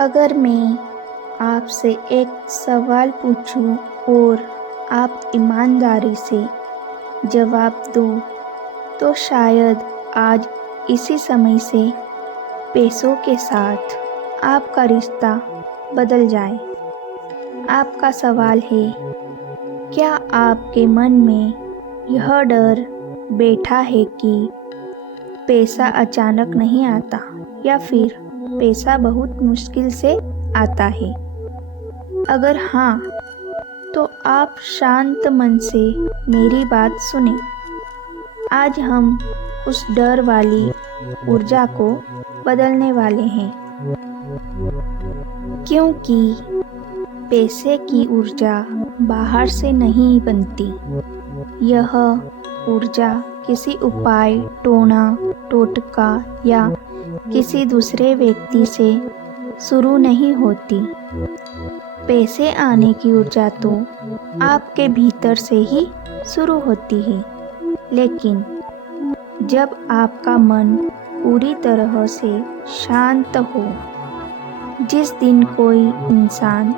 अगर मैं आपसे एक सवाल पूछूं और आप ईमानदारी से जवाब दो तो शायद आज इसी समय से पैसों के साथ आपका रिश्ता बदल जाए। आपका सवाल है, क्या आपके मन में यह डर बैठा है कि पैसा अचानक नहीं आता या फिर पैसा बहुत मुश्किल से आता है? अगर हाँ, तो आप शांत मन से मेरी बात सुने। आज हम उस डर वाली ऊर्जा को बदलने वाले हैं, क्योंकि पैसे की ऊर्जा बाहर से नहीं बनती। यह ऊर्जा किसी उपाय, टोटका या किसी दूसरे व्यक्ति से शुरू नहीं होती। पैसे आने की ऊर्जा तो आपके भीतर से ही शुरू होती है, लेकिन जब आपका मन पूरी तरह से शांत हो। जिस दिन कोई इंसान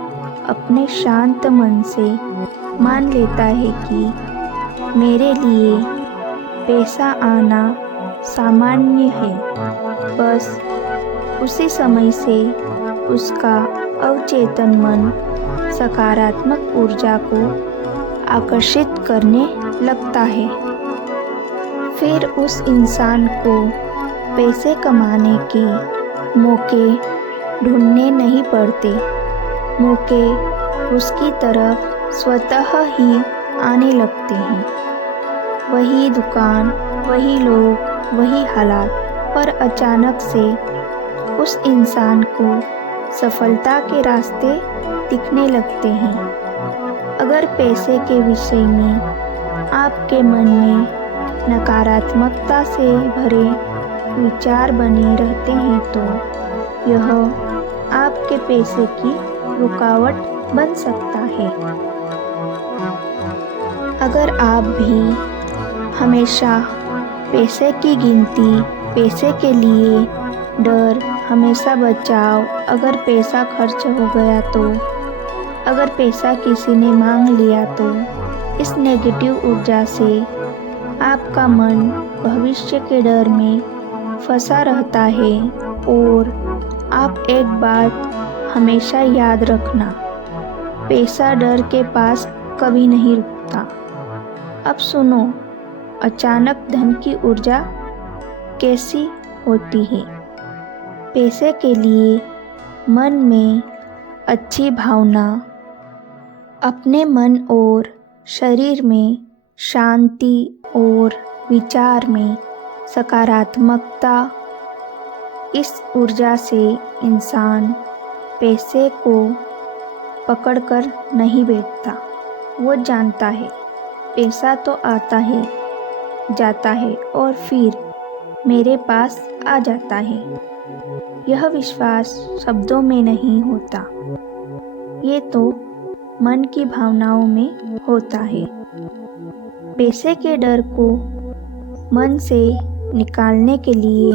अपने शांत मन से मान लेता है कि मेरे लिए पैसा आना सामान्य है, बस उसी समय से उसका अवचेतन मन सकारात्मक ऊर्जा को आकर्षित करने लगता है। फिर उस इंसान को पैसे कमाने के मौके ढूंढने नहीं पड़ते। मौके उसकी तरफ स्वतः ही आने लगते हैं। वही दुकान, वही लोग, वही हालात, पर अचानक से उस इंसान को सफलता के रास्ते दिखने लगते हैं। अगर पैसे के विषय में आपके मन में नकारात्मकता से भरे विचार बने रहते हैं तो यह आपके पैसे की रुकावट बन सकता है। अगर आप भी हमेशा पैसे की गिनती, पैसे के लिए डर, हमेशा बचाव, अगर पैसा खर्च हो गया तो, अगर पैसा किसी ने मांग लिया तो, इस नेगेटिव ऊर्जा से आपका मन भविष्य के डर में फंसा रहता है। और आप एक बात हमेशा याद रखना, पैसा डर के पास कभी नहीं रुकता। अब सुनो, अचानक धन की ऊर्जा कैसी होती है। पैसे के लिए मन में अच्छी भावना, अपने मन और शरीर में शांति और विचार में सकारात्मकता, इस ऊर्जा से इंसान पैसे को पकड़कर नहीं बैठता। वो जानता है पैसा तो आता है, जाता है और फिर मेरे पास आ जाता है। यह विश्वास शब्दों में नहीं होता, ये तो मन की भावनाओं में होता है। पैसे के डर को मन से निकालने के लिए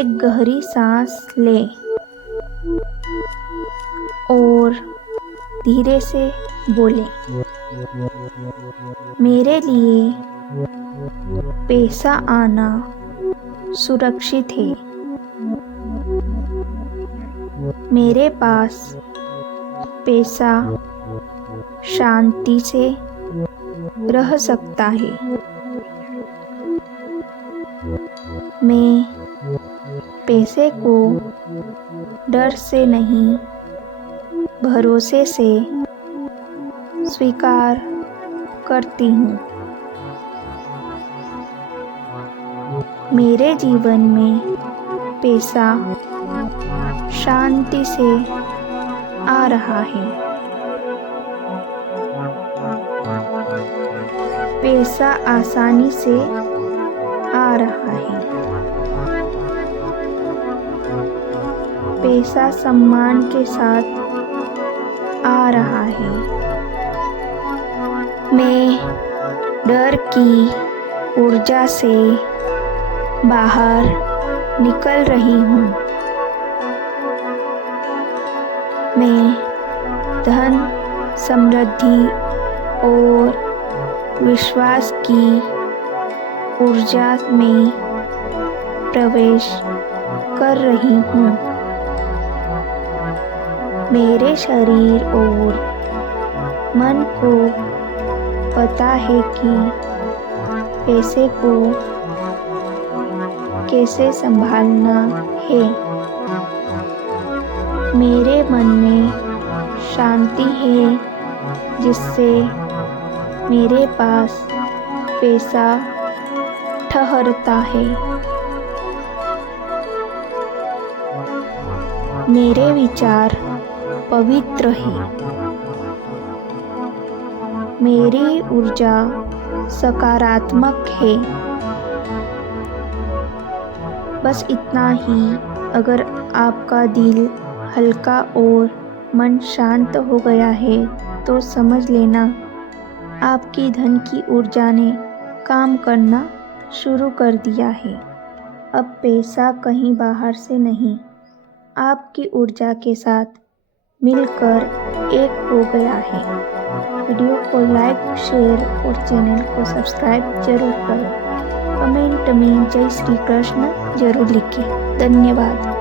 एक गहरी सांस लें और धीरे से बोलें, मेरे लिए पैसा आना सुरक्षित है। मेरे पास पैसा शांति से रह सकता है। मैं पैसे को डर से नहीं, भरोसे से स्वीकार करती हूँ। मेरे जीवन में पैसा शांति से आ रहा है। पैसा आसानी से आ रहा है। पैसा सम्मान के साथ आ रहा है। मैं डर की ऊर्जा से बाहर निकल रही हूँ। में धन, समृद्धि और विश्वास की ऊर्जा में प्रवेश कर रही हूँ। मेरे शरीर और मन को पता है कि पैसे को कैसे संभालना है। मेरे मन में शांति है जिससे मेरे पास पैसा ठहरता है। मेरे विचार पवित्र हैं। मेरी ऊर्जा सकारात्मक है। बस इतना ही। अगर आपका दिल हल्का और मन शांत हो गया है तो समझ लेना आपकी धन की ऊर्जा ने काम करना शुरू कर दिया है। अब पैसा कहीं बाहर से नहीं, आपकी ऊर्जा के साथ मिलकर एक हो गया है। वीडियो को लाइक, शेयर और चैनल को सब्सक्राइब जरूर करें। कमेंट में जय श्री कृष्ण जरूर लिखें। धन्यवाद।